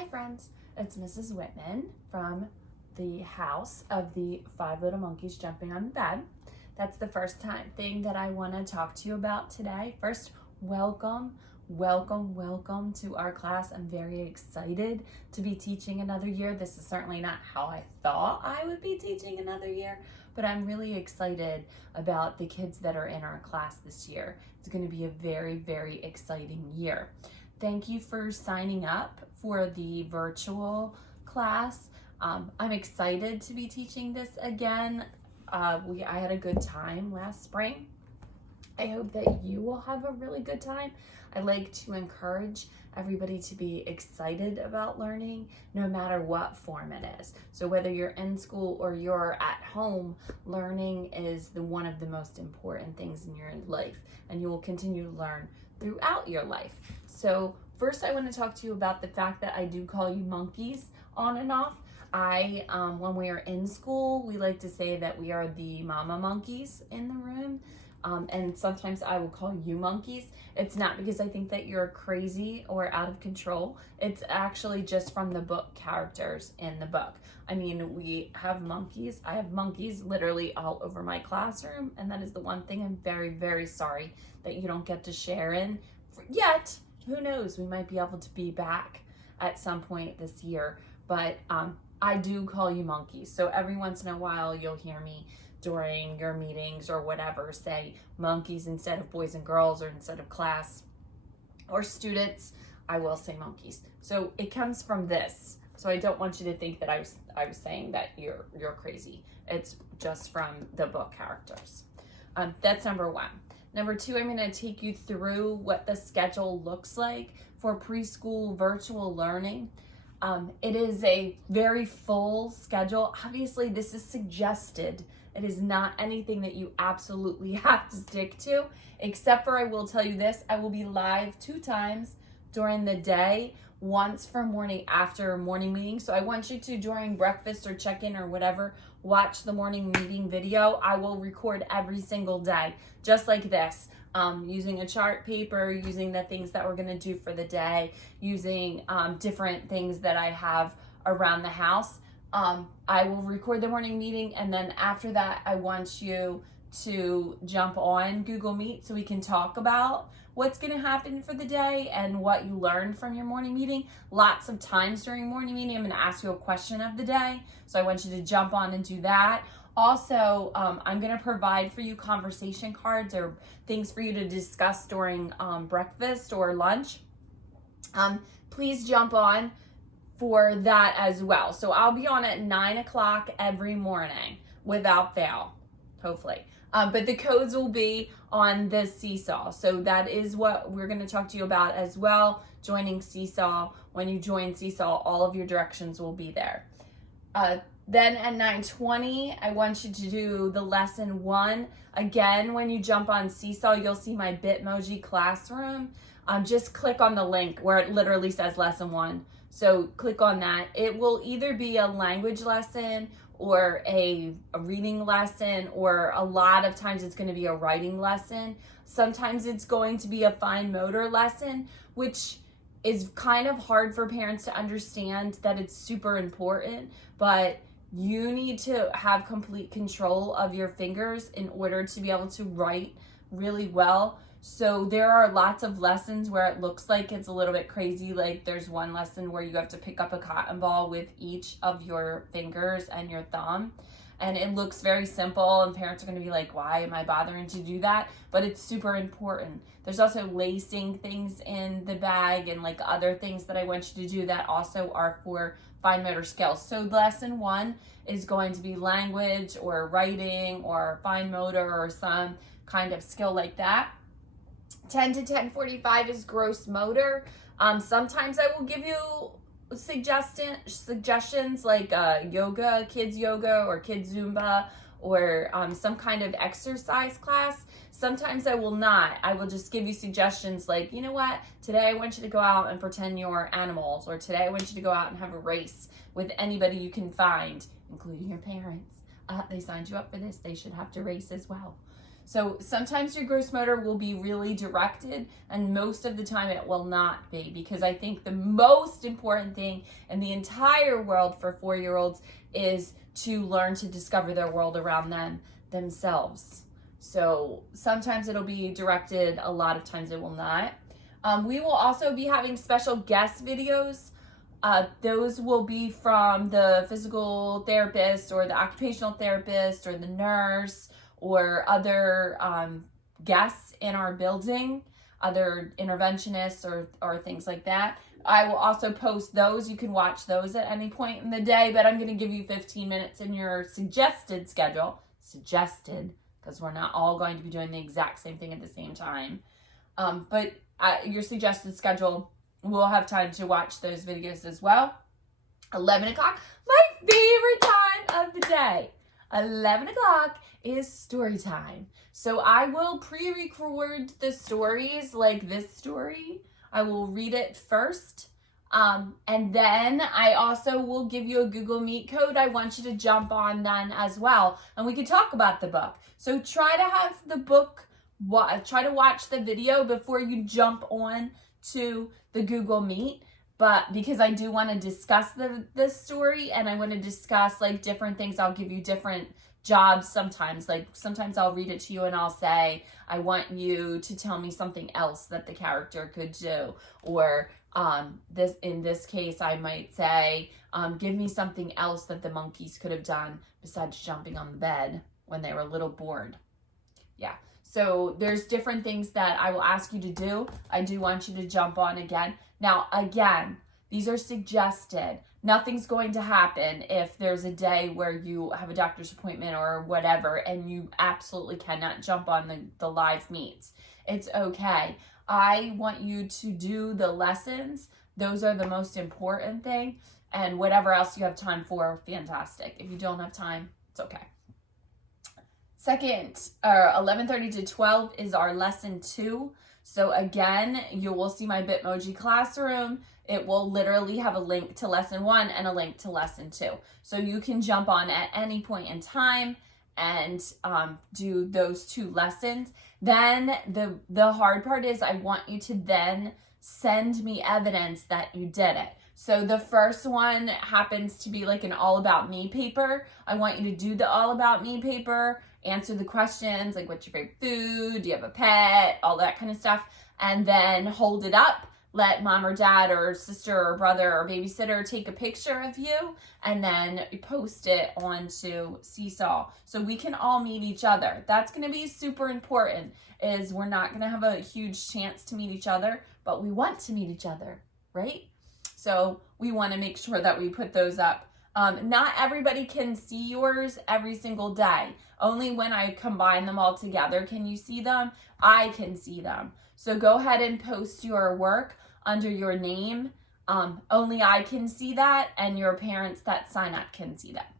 Hi friends, it's Mrs. Whitman from the house of the 5 little monkeys jumping on the bed. That's the first thing that I want to talk to you about today. First, welcome to our class. I'm very excited to be teaching another year. This is certainly not how I thought I would be teaching another year, but I'm really excited about the kids that are in our class this year. It's going to be a very exciting year. Thank you for signing up for the virtual class. I'm excited to be teaching this again. I had a good time last spring. I hope that you will have a really good time. I like to encourage everybody to be excited about learning, no matter what form it is. So whether you're in school or you're at home, learning is one of the most important things in your life, and you will continue to learn throughout your life. So first I want to talk to you about the fact that I do call you monkeys on and off. When we are in school, we like to say that we are the mama monkeys in the room. And sometimes I will call you monkeys. It's not because I think that you're crazy or out of control. It's actually just from the book characters in the book. I mean, we have monkeys. I have monkeys literally all over my classroom, and that is the one thing I'm very sorry that you don't get to share in yet. Who knows? We might be able to be back at some point this year, but I do call you monkeys. So every once in a while, you'll hear me during your meetings or whatever say monkeys instead of boys and girls, or instead of class or students. I will say monkeys. So it comes from this. So I don't want you to think that I was saying that you're crazy. It's just from the book characters. That's number one. Number two, I'm going to take you through what the schedule looks like for preschool virtual learning. It is a very full schedule. Obviously, this is suggested. It is not anything that you absolutely have to stick to, except for I will tell you this, I will be live 2 times during the day, once for after morning meeting. So I want you to, during breakfast or check-in or whatever, watch the morning meeting video. I will record every single day, just like this. Using a chart paper, using the things that we're going to do for the day, using different things that I have around the house. I will record the morning meeting, and then after that, I want you to jump on Google Meet so we can talk about what's going to happen for the day and what you learned from your morning meeting. Lots of times during morning meeting, I'm going to ask you a question of the day, so I want you to jump on and do that. Also, I'm going to provide for you conversation cards or things for you to discuss during breakfast or lunch. Please jump on for that as well. So I'll be on at 9 o'clock every morning without fail, hopefully. But the codes will be on the Seesaw. So that is what we're going to talk to you about as well, joining Seesaw. When you join Seesaw, all of your directions will be there. Then at 9:20, I want you to do the lesson 1. Again, when you jump on Seesaw, you'll see my Bitmoji classroom. Just click on the link where it literally says lesson 1. So click on that. It will either be a language lesson or a reading lesson, or a lot of times it's going to be a writing lesson. Sometimes it's going to be a fine motor lesson, which is kind of hard for parents to understand that it's super important, but you need to have complete control of your fingers in order to be able to write really well. So there are lots of lessons where it looks like it's a little bit crazy. Like there's one lesson where you have to pick up a cotton ball with each of your fingers and your thumb. And it looks very simple, and parents are going to be like, why am I bothering to do that? But it's super important. There's also lacing things in the bag and like other things that I want you to do that also are for fine motor skills. So lesson 1 is going to be language or writing or fine motor or some kind of skill like that. 10 to 10:45 is gross motor. Sometimes I will give you suggestions like yoga, kids yoga or kids Zumba, or some kind of exercise class. Sometimes I will not. I will just give you suggestions like, you know what, today I want you to go out and pretend you're animals, or today I want you to go out and have a race with anybody you can find, including your parents. They signed you up for this. They should have to race as well. So sometimes your gross motor will be really directed, and most of the time it will not be, because I think the most important thing in the entire world for 4-year-olds is to learn to discover their world around them themselves. So sometimes it'll be directed, a lot of times it will not. We will also be having special guest videos. Those will be from the physical therapist or the occupational therapist or the nurse or other guests in our building, other interventionists or things like that. I will also post those. You can watch those at any point in the day, but I'm going to give you 15 minutes in your suggested schedule. Suggested, because we're not all going to be doing the exact same thing at the same time. But your suggested schedule, we'll have time to watch those videos as well. 11 o'clock, my favorite time of the day. 11 o'clock is story time. So I will pre-record the stories, like this story. I will read it first. And then I also will give you a Google Meet code. I want you to jump on then as well. And we can talk about the book. So try to have the book, try to watch the video before you jump on to the Google Meet. But because I do want to discuss the story, and I want to discuss like different things, I'll give you different jobs sometimes. Like sometimes I'll read it to you and I'll say, I want you to tell me something else that the character could do. Or in this case, I might say, give me something else that the monkeys could have done besides jumping on the bed when they were a little bored. Yeah. So there's different things that I will ask you to do. I do want you to jump on again. Now, again, these are suggested. Nothing's going to happen if there's a day where you have a doctor's appointment or whatever and you absolutely cannot jump on the live meets. It's okay. I want you to do the lessons. Those are the most important thing. And whatever else you have time for, fantastic. If you don't have time, it's okay. Second, 11:30 to 12 is our lesson 2. So again, you will see my Bitmoji classroom. It will literally have a link to lesson 1 and a link to lesson 2. So you can jump on at any point in time and do those 2 lessons. Then the hard part is I want you to then send me evidence that you did it. So the first one happens to be like an all about me paper. I want you to do the all about me paper, answer the questions like what's your favorite food, do you have a pet, all that kind of stuff, and then hold it up. Let mom or dad or sister or brother or babysitter take a picture of you and then post it onto Seesaw so we can all meet each other. That's going to be super important, is we're not going to have a huge chance to meet each other, but we want to meet each other, right? So we want to make sure that we put those up. Not everybody can see yours every single day. Only when I combine them all together can you see them. I can see them. So go ahead and post your work under your name. Only I can see that, and your parents that sign up can see that.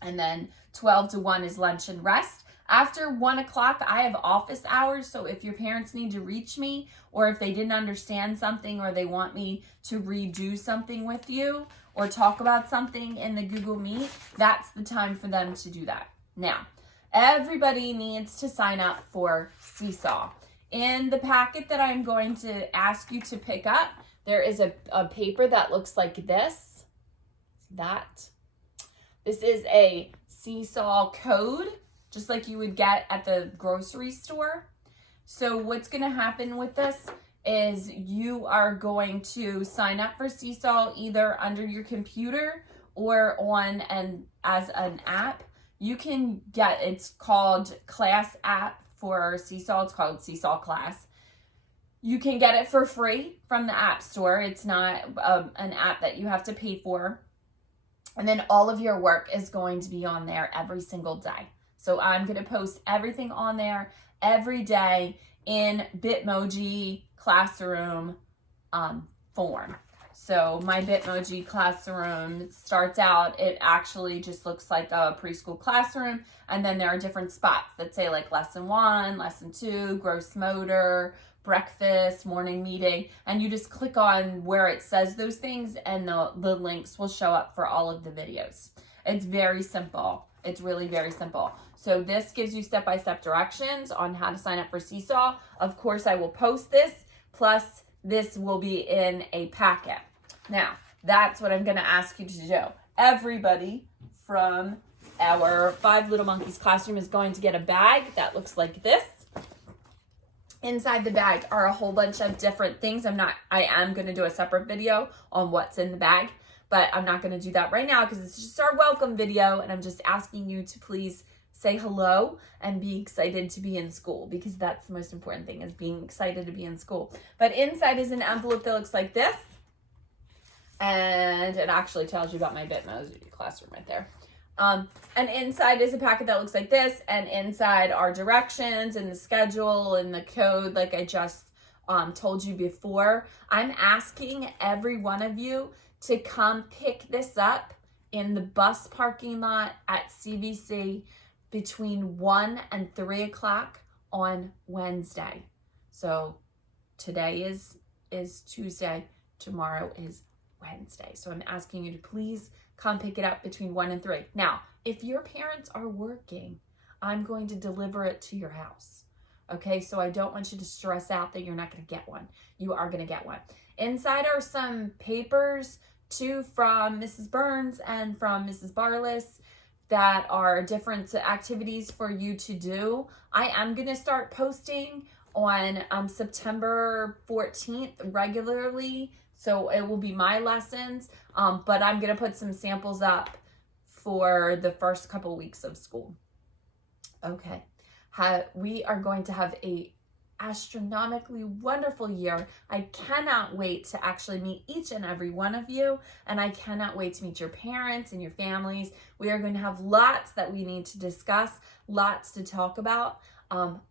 And then 12 to 1 is lunch and rest. After 1 o'clock, I have office hours. So if your parents need to reach me, or if they didn't understand something, or they want me to redo something with you, or talk about something in the Google Meet, that's the time for them to do that. Now, everybody needs to sign up for Seesaw. In the packet that I'm going to ask you to pick up, there is a paper that looks like this. See that? This is a Seesaw code, just like you would get at the grocery store. So what's going to happen with this is you are going to sign up for Seesaw either under your computer or on as an app. You can get, it's called Class App for Seesaw. It's called Seesaw Class. You can get it for free from the App Store. It's not an app that you have to pay for. And then all of your work is going to be on there every single day. So I'm going to post everything on there every day in Bitmoji classroom form. So my Bitmoji classroom starts out, it actually just looks like a preschool classroom. And then there are different spots that say like lesson 1, lesson 2, gross motor, breakfast, morning meeting. And you just click on where it says those things and the links will show up for all of the videos. It's very simple. It's really very simple. So this gives you step-by-step directions on how to sign up for Seesaw. Of course, I will post this, plus this will be in a packet. Now, that's what I'm gonna ask you to do. Everybody from our Five Little Monkeys classroom is going to get a bag that looks like this. Inside the bag are a whole bunch of different things. I am gonna do a separate video on what's in the bag, but I'm not gonna do that right now because it's just our welcome video, and I'm just asking you to please say hello and be excited to be in school, because that's the most important thing, is being excited to be in school. But inside is an envelope that looks like this, and it actually tells you about my Bitmoji classroom right there. And inside is a packet that looks like this, and inside are directions and the schedule and the code, like I just told you before. I'm asking every one of you to come pick this up in the bus parking lot at CVC between 1 and 3 o'clock on Wednesday. So today is Tuesday, tomorrow is Wednesday. So I'm asking you to please come pick it up between 1 and 3. Now, if your parents are working, I'm going to deliver it to your house. Okay, so I don't want you to stress out that you're not going to get one. You are going to get one. Inside are some papers, too, from Mrs. Burns and from Mrs. Barlis, that are different activities for you to do. I am going to start posting on September 14th regularly, so it will be my lessons, but I'm going to put some samples up for the first couple weeks of school. Okay, we are going to have a astronomically wonderful year. I cannot wait to actually meet each and every one of you, and I cannot wait to meet your parents and your families. We are going to have lots that we need to discuss, lots to talk about.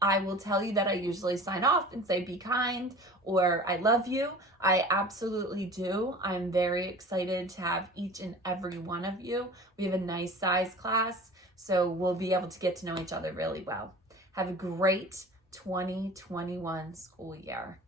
I will tell you that I usually sign off and say be kind or I love you. I absolutely do. I'm very excited to have each and every one of you. We have a nice size class, so we'll be able to get to know each other really well. Have a great 2021 school year.